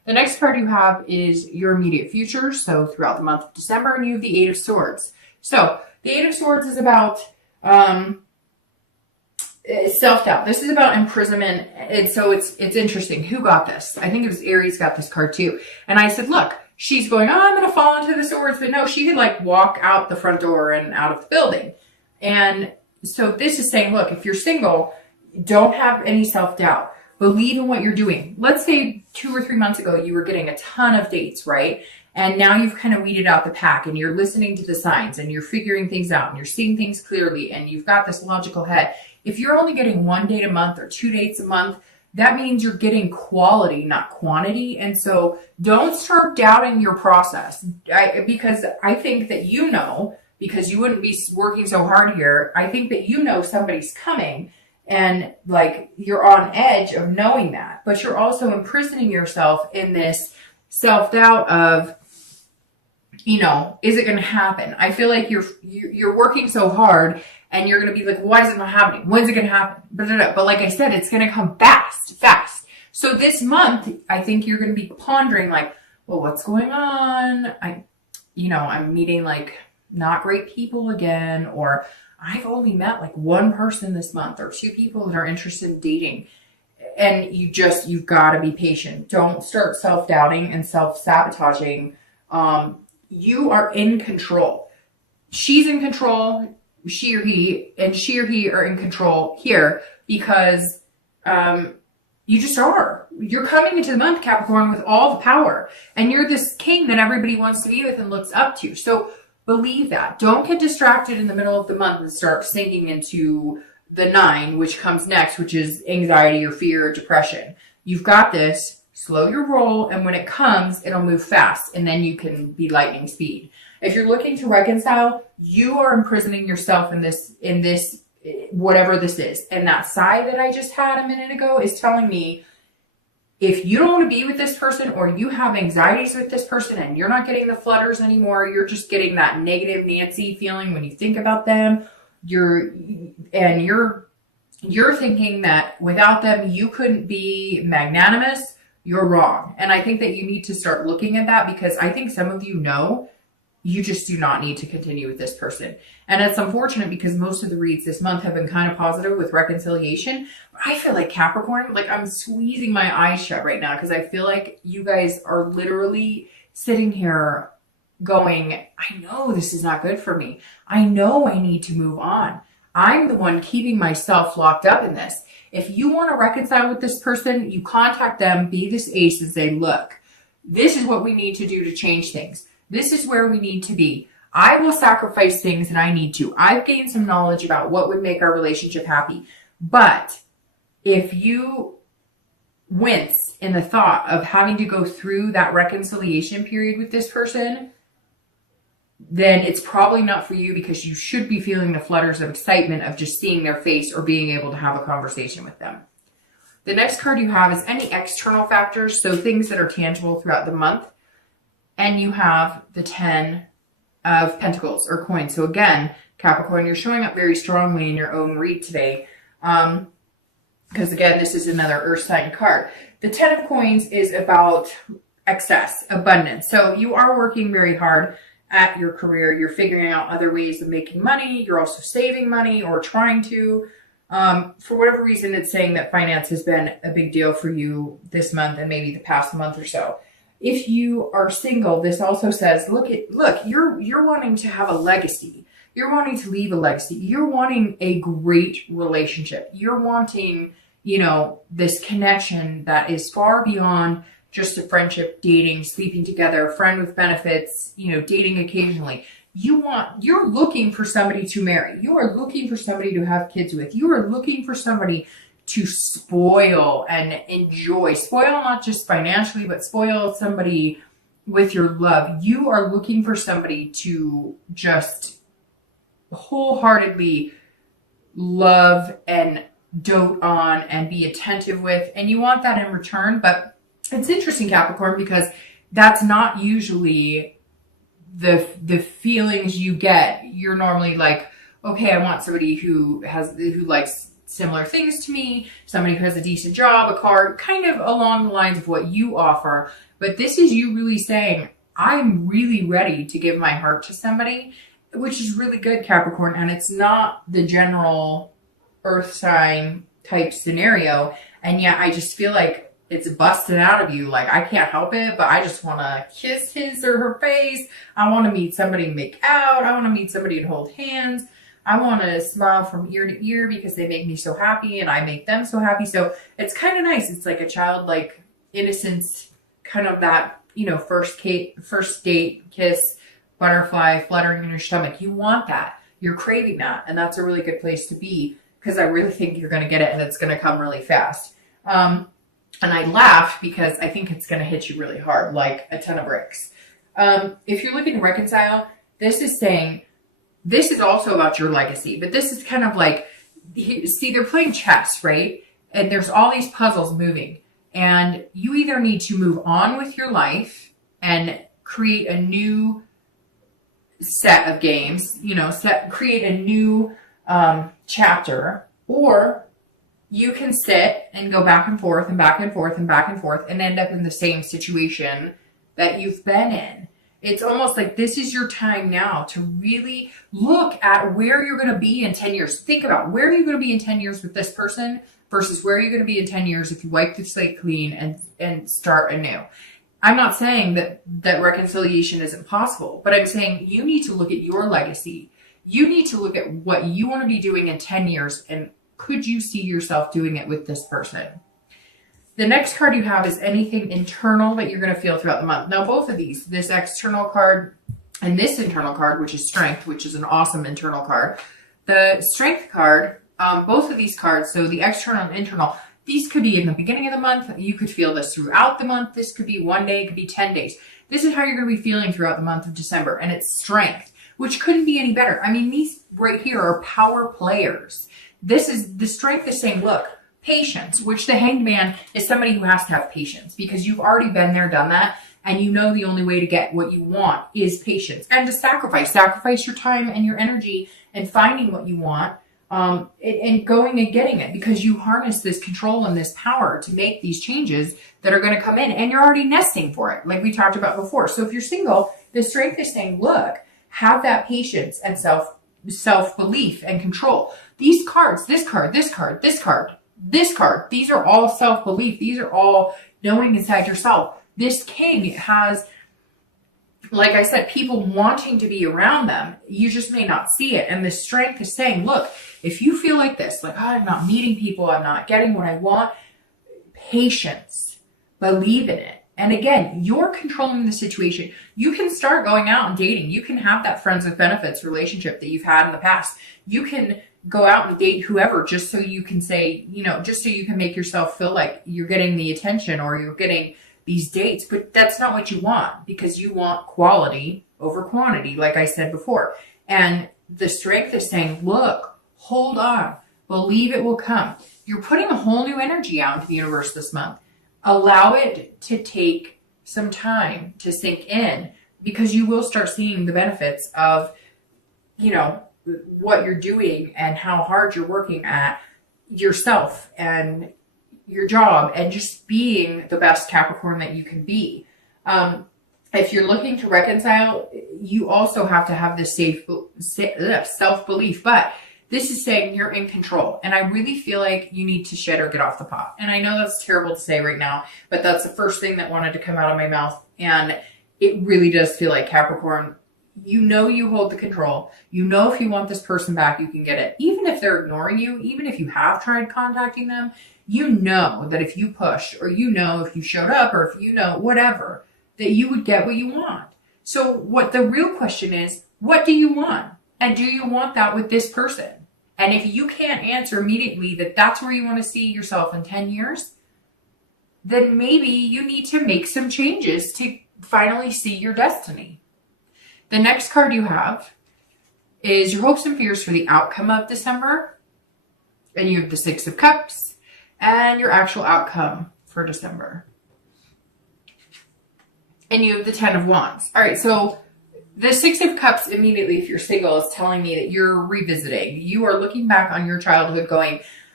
The next card you have is your immediate future. So throughout the month of December, and you have the Eight of Swords. So the Eight of Swords is about self-doubt. This is about imprisonment. And so it's interesting. Who got this? I think it was Aries got this card too. And I said, look, she's going, oh, I'm going to fall into the swords. But no, she could like walk out the front door and out of the building. And so this is saying, look, if you're single, don't have any self-doubt. Believe in what you're doing. Let's say 2 or 3 months ago, you were getting a ton of dates, right? And now you've kind of weeded out the pack and you're listening to the signs and you're figuring things out and you're seeing things clearly and you've got this logical head. If you're only getting 1 date a month or 2 dates a month, that means you're getting quality, not quantity. And so don't start doubting your process. Because I think that because you wouldn't be working so hard here, I think that somebody's coming. And like you're on edge of knowing that, but you're also imprisoning yourself in this self-doubt of, is it going to happen? I feel like you're working so hard and you're going to be like, why is it not happening? When's it going to happen? But like I said, it's going to come fast. So this month, I think you're going to be pondering like, well, what's going on? I'm meeting like not great people again, or I've only met like 1 person this month or 2 people that are interested in dating. And you've got to be patient. Don't start self-doubting and self-sabotaging. You are in control. She's in control, she or he are in control here because you just are. You're coming into the month, Capricorn, with all the power. And you're this king that everybody wants to be with and looks up to. So believe that. Don't get distracted in the middle of the month and start sinking into the 9, which comes next, which is anxiety or fear or depression. You've got this. Slow your roll, and when it comes, it'll move fast, and then you can be lightning speed. If you're looking to reconcile, you are imprisoning yourself in this whatever this is. And that sigh that I just had a minute ago is telling me, if you don't want to be with this person or you have anxieties with this person and you're not getting the flutters anymore, you're just getting that negative Nancy feeling when you think about them, you're thinking that without them, you couldn't be magnanimous, you're wrong. And I think that you need to start looking at that, because I think some of you just do not need to continue with this person. And it's unfortunate because most of the reads this month have been kind of positive with reconciliation. But I feel like Capricorn, like I'm squeezing my eyes shut right now because I feel like you guys are literally sitting here going, I know this is not good for me. I know I need to move on. I'm the one keeping myself locked up in this. If you want to reconcile with this person, you contact them, be this ace and say, look, this is what we need to do to change things. This is where we need to be. I will sacrifice things that I need to. I've gained some knowledge about what would make our relationship happy. But if you wince in the thought of having to go through that reconciliation period with this person, then it's probably not for you, because you should be feeling the flutters of excitement of just seeing their face or being able to have a conversation with them. The next card you have is any external factors, so things that are tangible throughout the month. And you have the 10 of Pentacles or coins. So again, Capricorn, you're showing up very strongly in your own read today. Because again, this is another earth sign card. The 10 of coins is about excess, abundance. So you are working very hard at your career. You're figuring out other ways of making money. You're also saving money or trying to. For whatever reason, it's saying that finance has been a big deal for you this month and maybe the past month or so. If you are single, this also says, look, you're wanting to have a legacy. You're wanting to leave a legacy. You're wanting a great relationship. You're wanting, this connection that is far beyond just a friendship, dating, sleeping together, friend with benefits, dating occasionally. You're looking for somebody to marry. You are looking for somebody to have kids with. You are looking for somebody to spoil and enjoy. Spoil not just financially, but spoil somebody with your love. You are looking for somebody to just wholeheartedly love and dote on and be attentive with. And you want that in return. But it's interesting, Capricorn, because that's not usually the feelings you get. You're normally like, okay, I want somebody who likes similar things to me, somebody who has a decent job, a car, kind of along the lines of what you offer. But this is you really saying, I'm really ready to give my heart to somebody, which is really good, Capricorn. And it's not the general earth sign type scenario. And yet I just feel like it's busted out of you. Like, I can't help it, but I just want to kiss his or her face. I want to meet somebody and make out. I want to meet somebody and hold hands. I want to smile from ear to ear because they make me so happy and I make them so happy. So it's kind of nice. It's like a childlike innocence, kind of that, you know, first date kiss, butterfly fluttering in your stomach. You want that. You're craving that. And that's a really good place to be, because I really think you're going to get it and it's going to come really fast. And I laugh because I think it's going to hit you really hard, like a ton of bricks. If you're looking to reconcile, this is saying, this is also about your legacy, but this is kind of like, see, they're playing chess, right? And there's all these puzzles moving, and you either need to move on with your life and create a new set of games, you know, create a new chapter, or you can sit and go back and forth and back and forth and back and forth and end up in the same situation that you've been in. It's almost like this is your time now to really look at where you're going to be in 10 years. Think about, where are you going to be in 10 years with this person versus where are you going to be in 10 years if you wipe the slate clean and start anew. I'm not saying that reconciliation isn't possible, but I'm saying you need to look at your legacy. You need to look at what you want to be doing in 10 years, and could you see yourself doing it with this person? The next card you have is anything internal that you're going to feel throughout the month. Now, both of these, this external card and this internal card, which is Strength, which is an awesome internal card. The Strength card, both of these cards, so the external and internal, these could be in the beginning of the month. You could feel this throughout the month. This could be one day, it could be 10 days. This is how you're going to be feeling throughout the month of December, and it's Strength, which couldn't be any better. I mean, these right here are power players. This is, the Strength is saying, look, patience, which the Hanged Man is somebody who has to have patience because you've already been there, done that, and you know the only way to get what you want is patience and to sacrifice your time and your energy and finding what you want, and going and getting it, because you harness this control and this power to make these changes that are going to come in, and you're already nesting for it, like we talked about before. So if you're single, the Strength is saying, look, have that patience and self-belief and control. These cards, this card, this card, this card, this card, these are all self-belief. These are all knowing inside yourself. This King has, like I said, people wanting to be around them. You just may not see it. And the Strength is saying, look, if you feel like this, like, oh, I'm not meeting people, I'm not getting what I want, patience, believe in it. And again, you're controlling the situation. You can start going out and dating. You can have that friends with benefits relationship that you've had in the past. You can go out and date whoever just so you can say, you know, just so you can make yourself feel like you're getting the attention or you're getting these dates. But that's not what you want, because you want quality over quantity, like I said before. And the Strength is saying, look, hold on, believe it will come. You're putting a whole new energy out into the universe this month. Allow it to take some time to sink in, because you will start seeing the benefits of, you know, what you're doing and how hard you're working at yourself and your job and just being the best Capricorn that you can be. If you're looking to reconcile, you also have to have this self-belief, but this is saying you're in control. And I really feel like you need to shed or get off the pot. And I know that's terrible to say right now, but that's the first thing that wanted to come out of my mouth. And it really does feel like, Capricorn, you know you hold the control. You know if you want this person back, you can get it. Even if they're ignoring you, even if you have tried contacting them, you know that if you pushed, or you know if you showed up, or if you know whatever, that you would get what you want. So what the real question is, what do you want? And do you want that with this person? And if you can't answer immediately that that's where you want to see yourself in 10 years, then maybe you need to make some changes to finally see your destiny. The next card you have is your hopes and fears for the outcome of December. And you have the Six of Cups and your actual outcome for December. And you have the Ten of Wands. All right, so the Six of Cups immediately, if you're single, is telling me that you're revisiting. You are looking back on your childhood going,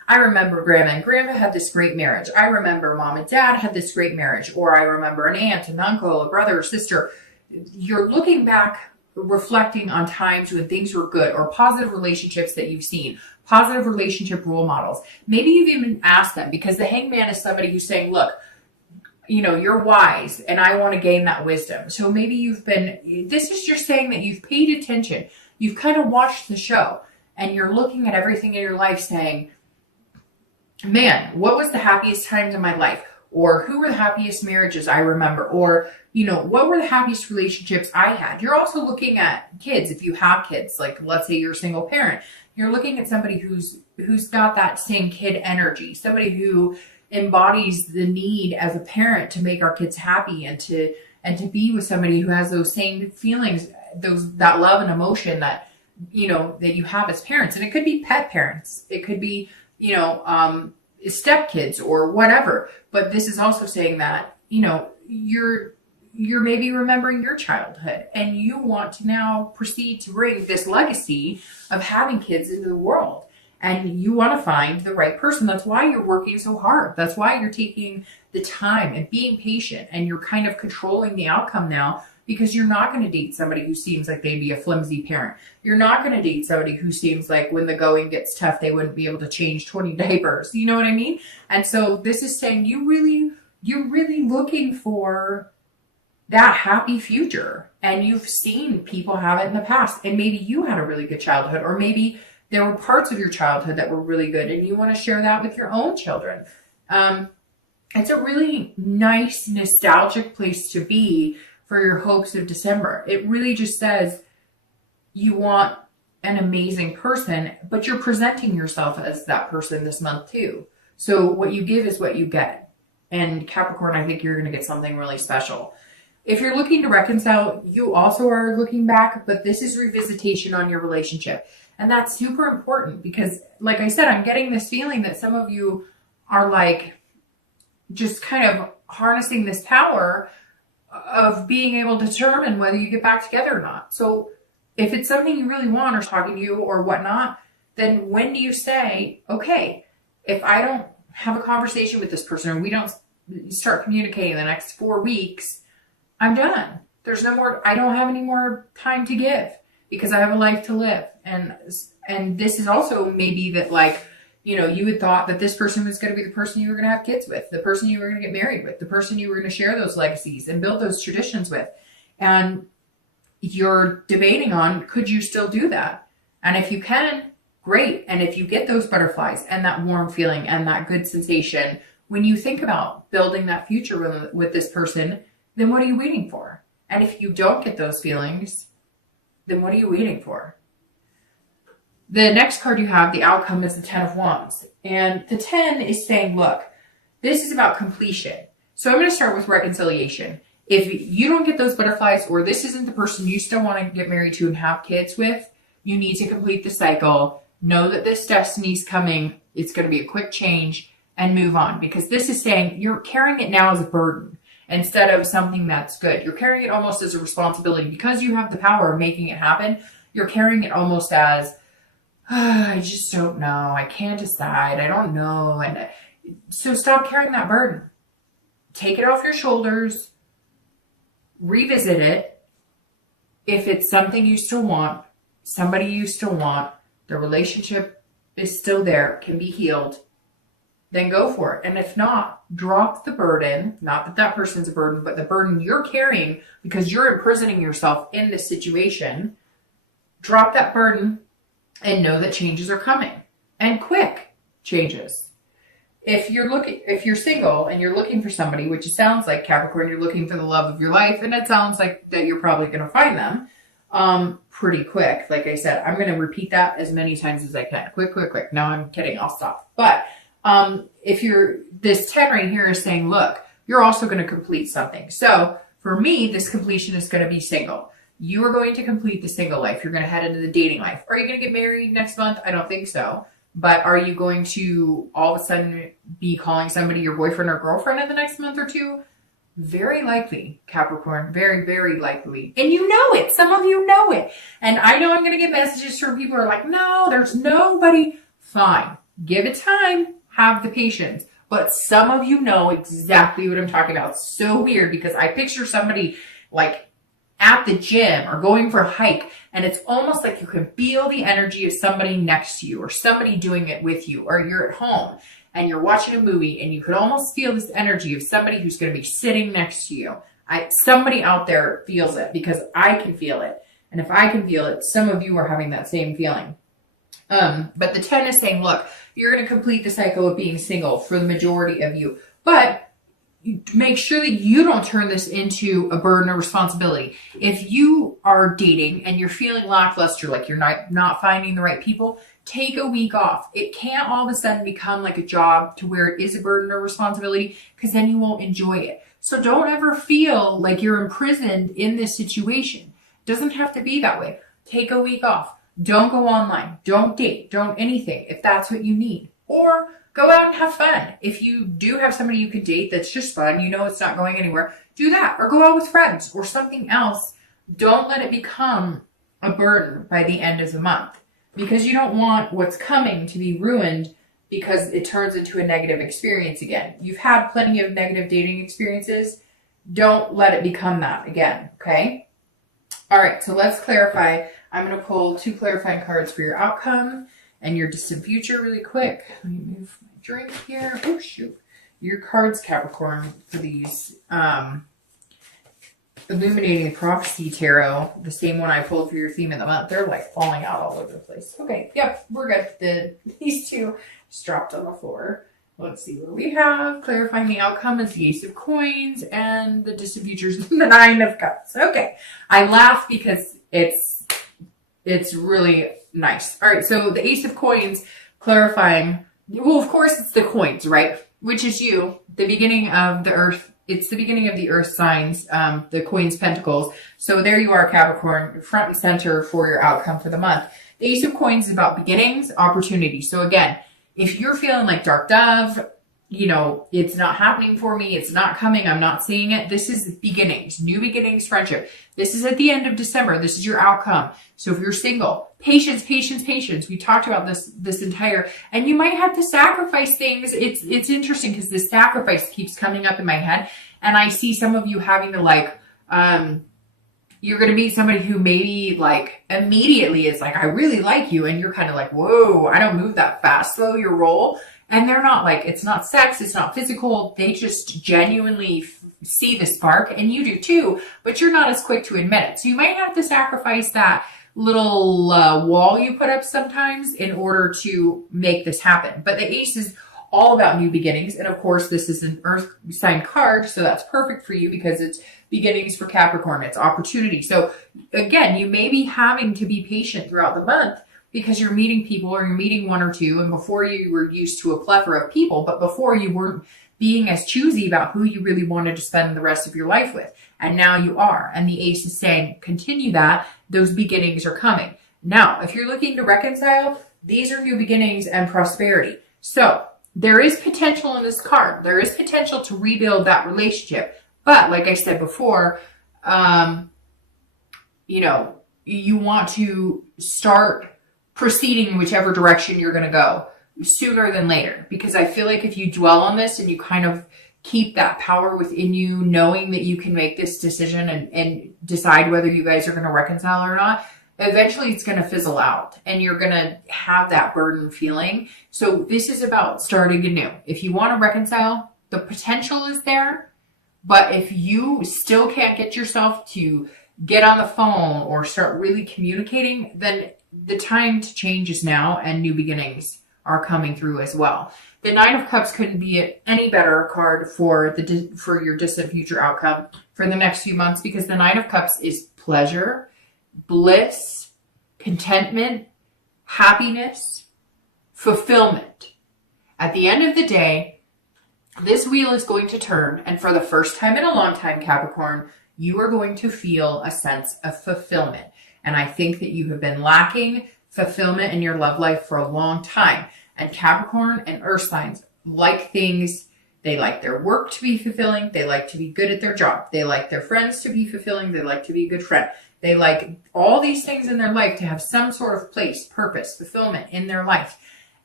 I remember grandma and grandpa had this great marriage. I remember mom and dad had this great marriage. Or I remember an aunt, an uncle, a brother or sister. You're looking back, reflecting on times when things were good, or positive relationships that you've seen, positive relationship role models. Maybe you've even asked them, because the hangman is somebody who's saying, look, you're wise and I want to gain that wisdom. So maybe this is just saying that you've paid attention. You've kind of watched the show and you're looking at everything in your life saying, man, what was the happiest times in my life? Or who were the happiest marriages I remember? Or, what were the happiest relationships I had? You're also looking at kids. If you have kids, like let's say you're a single parent, you're looking at somebody who's got that same kid energy, somebody who embodies the need as a parent to make our kids happy and to be with somebody who has those same feelings, that love and emotion that you have as parents. And it could be pet parents, it could be stepkids or whatever. But this is also saying that you're maybe remembering your childhood and you want to now proceed to bring this legacy of having kids into the world. And you want to find the right person. That's why you're working so hard. That's why you're taking the time and being patient, and you're kind of controlling the outcome now, because you're not going to date somebody who seems like they'd be a flimsy parent. You're not going to date somebody who seems like when the going gets tough, they wouldn't be able to change 20 diapers. You know what I mean? And so this is saying you're really looking for that happy future, and you've seen people have it in the past, and maybe you had a really good childhood, or maybe there were parts of your childhood that were really good and you want to share that with your own children. It's a really nice, nostalgic place to be for your hopes of December. It really just says you want an amazing person, but you're presenting yourself as that person this month too. So what you give is what you get. And Capricorn, I think you're going to get something really special. If you're looking to reconcile, you also are looking back, but this is revisitation on your relationship. And that's super important because, like I said, I'm getting this feeling that some of you are like just kind of harnessing this power of being able to determine whether you get back together or not. So if it's something you really want, or talking to you or whatnot, then when do you say, okay, if I don't have a conversation with this person, or we don't start communicating in the next 4 weeks, I'm done. There's no more, I don't have any more time to give because I have a life to live. And this is also maybe that, like, you had thought that this person was going to be the person you were going to have kids with, the person you were going to get married with, the person you were going to share those legacies and build those traditions with. And you're debating on, could you still do that? And if you can, great. And if you get those butterflies and that warm feeling and that good sensation, when you think about building that future with this person, then what are you waiting for? And if you don't get those feelings, then what are you waiting for? The next card you have, the outcome, is the 10 of Wands. And the 10 is saying, look, this is about completion. So I'm going to start with reconciliation. If you don't get those butterflies, or this isn't the person you still want to get married to and have kids with, you need to complete the cycle. Know that this destiny's coming. It's going to be a quick change, and move on. Because this is saying you're carrying it now as a burden instead of something that's good. You're carrying it almost as a responsibility. Because you have the power of making it happen, you're carrying it almost as, I just don't know. I can't decide. I don't know. And so stop carrying that burden. Take it off your shoulders. Revisit it. If it's something you still want, somebody you still want, the relationship is still there, can be healed, then go for it. And if not, drop the burden. Not that that person's a burden, but the burden you're carrying because you're imprisoning yourself in this situation. Drop that burden and know that changes are coming, and quick changes. If you're single and you're looking for somebody, which it sounds like, Capricorn, you're looking for the love of your life, and it sounds like that you're probably going to find them pretty quick. Like I said, I'm going to repeat that as many times as I can. Quick, quick, quick. No, I'm kidding. I'll stop. But this 10 right here is saying, look, you're also going to complete something. So for me, this completion is going to be single. You are going to complete the single life. You're going to head into the dating life. Are you going to get married next month? I don't think so. But are you going to all of a sudden be calling somebody your boyfriend or girlfriend in the next month or two? Very likely, Capricorn. Very, very likely. And you know it. Some of you know it. And I know I'm going to get messages from people who are like, no, there's nobody. Fine. Give it time. Have the patience. But some of you know exactly what I'm talking about. It's so weird because I picture somebody like at the gym or going for a hike, and it's almost like you can feel the energy of somebody next to you or somebody doing it with you, or you're at home and you're watching a movie and you could almost feel this energy of somebody who's going to be sitting next to you. Somebody out there feels it because I can feel it. And if I can feel it, some of you are having that same feeling. But the 10 is saying, look, you're going to complete the cycle of being single for the majority of you, but make sure that you don't turn this into a burden or responsibility. If you are dating and you're feeling lackluster, like you're not finding the right people, take a week off. It can't all of a sudden become like a job to where it is a burden or responsibility, because then you won't enjoy it. So don't ever feel like you're imprisoned in this situation. It doesn't have to be that way. Take a week off. Don't go online. Don't date. Don't anything if that's what you need. Or go out and have fun. If you do have somebody you could date that's just fun, you know it's not going anywhere, do that. Or go out with friends or something else. Don't let it become a burden by the end of the month, because you don't want what's coming to be ruined because it turns into a negative experience again. You've had plenty of negative dating experiences. Don't let it become that again, okay? All right, so let's clarify. I'm going to pull 2 clarifying cards for your outcome and your distant future really quick. Let me move my drink here. Oh, shoot. Your cards, Capricorn, for these Illuminating Prophecy Tarot, the same one I pulled for your theme of the month, they're like falling out all over the place. Okay, yep, we're good. These 2 just dropped on the floor. Let's see what we have. Clarifying the outcome is the Ace of Coins, and the distant future is the 9 of Cups. Okay, I laugh because it's really nice. All right, so the Ace of Coins clarifying, well, of course it's the coins, right? Which is you, the beginning of the earth. It's the beginning of the earth signs, the coins, pentacles. So there you are, Capricorn, front and center for your outcome for the month. The Ace of Coins is about beginnings, opportunity. So again, if you're feeling like Dark Dove, you know, it's not happening for me, it's not coming, I'm not seeing it. This is beginnings, new beginnings, friendship. This is at the end of December. This is your outcome. So if you're single, patience, patience, patience. We talked about this entire, and you might have to sacrifice things. It's interesting because this sacrifice keeps coming up in my head. And I see some of you having to like, you're going to meet somebody who maybe like immediately is like, I really like you. And you're kind of like, whoa, I don't move that fast. Slow your roll. And they're not like, it's not sex, it's not physical. They just genuinely see the spark, and you do too, but you're not as quick to admit it. So you might have to sacrifice that little wall you put up sometimes in order to make this happen. But the Ace is all about new beginnings. And of course, this is an earth sign card. So that's perfect for you because it's beginnings for Capricorn. It's opportunity. So again, you may be having to be patient throughout the month, because you're meeting people, or you're meeting 1 or 2, and before you were used to a plethora of people, but before you weren't being as choosy about who you really wanted to spend the rest of your life with. And now you are. And the Ace is saying, continue that. Those beginnings are coming. Now, if you're looking to reconcile, these are new beginnings and prosperity. So there is potential in this card. There is potential to rebuild that relationship. But like I said before, you know, you want to start proceeding in whichever direction you're going to go sooner than later. Because I feel like if you dwell on this and you kind of keep that power within you, knowing that you can make this decision and decide whether you guys are going to reconcile or not, eventually it's going to fizzle out and you're going to have that burden feeling. So this is about starting anew. If you want to reconcile, the potential is there. But if you still can't get yourself to get on the phone or start really communicating, then the time to change is now, and new beginnings are coming through as well. The 9 of Cups couldn't be any better card for your distant future outcome for the next few months, because the 9 of Cups is pleasure, bliss, contentment, happiness, fulfillment. At the end of the day, this wheel is going to turn, and for the first time in a long time, Capricorn, you are going to feel a sense of fulfillment. And I think that you have been lacking fulfillment in your love life for a long time. And Capricorn and Earth signs like things. They like their work to be fulfilling. They like to be good at their job. They like their friends to be fulfilling. They like to be a good friend. They like all these things in their life to have some sort of place, purpose, fulfillment in their life.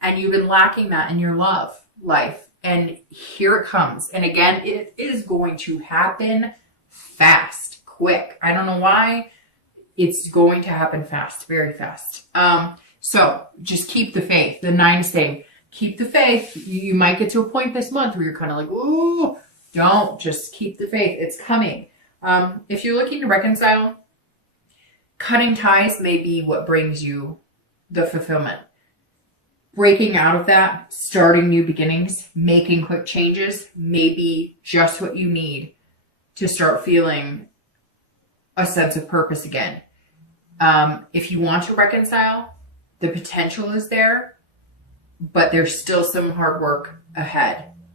and you've been lacking that in your love life. And here it comes. And again, it is going to happen fast, quick. I don't know why. It's going to happen fast, very fast. So just keep the faith. The 9 saying, keep the faith. You might get to a point this month where you're kind of like, ooh, don't, just keep the faith. It's coming. If you're looking to reconcile, cutting ties may be what brings you the fulfillment. Breaking out of that, starting new beginnings, making quick changes may be just what you need to start feeling a sense of purpose again. If you want to reconcile, the potential is there, but there's still some hard work ahead.